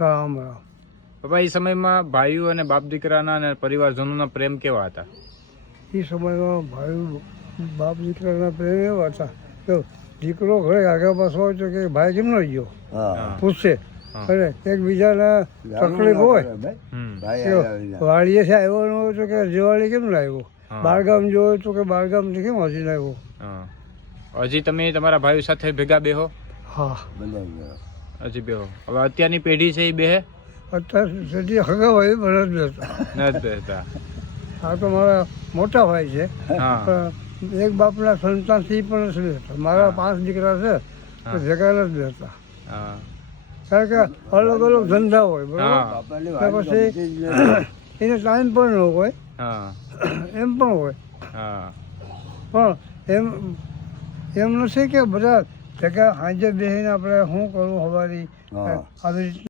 રામ રામ. બાપા એ સમયમાં ભાઈઓ અને બાપ દીકરાના અને પરિવારજનોના પ્રેમ કેવા હતા? એ સમયમાં ભાઈ બાપ દીકરાના પ્રેમ એવા હતા કે દીકરો ઘરે આગળ પાછો હોય તો કે ભાઈ કેમ ન ગયો પૂછશે, અને એકબીજાના તકલીફ હોય વાડીએ છે આવ્યો ન હોય તો કે દિવાળી કેમ લાવ્યો, બારગામ જોયો તો કે બારગામથી કેમ હસીને આવ્યો. હજી તમે તમારા ભાઈઓ સાથે ભેગા બેહો? હા, હજી બેહો. હવે અત્યારની પેઢી છે એ બેહે અત્યારે સુધી હગાવાય પણ જ બેસતા. નથી બેહતા? આ તો મારા મોટા ભાઈ છે, હા પણ એક બાપના સંતાનથી પણ નથી બેસતા. મારા 5 દીકરા છે તો ભેગા નથી બેસતા, હા કારણ કે અલગ અલગ ધંધા હોય, હા. બરાબર. પછી એને ટાઈમ પણ ન હોય, હા એમ પણ હોય. હા પણ એમ નથી કે બધા ભેગા સાંજે બેસીને આપણે શું કરવું હવારી આવી રીતના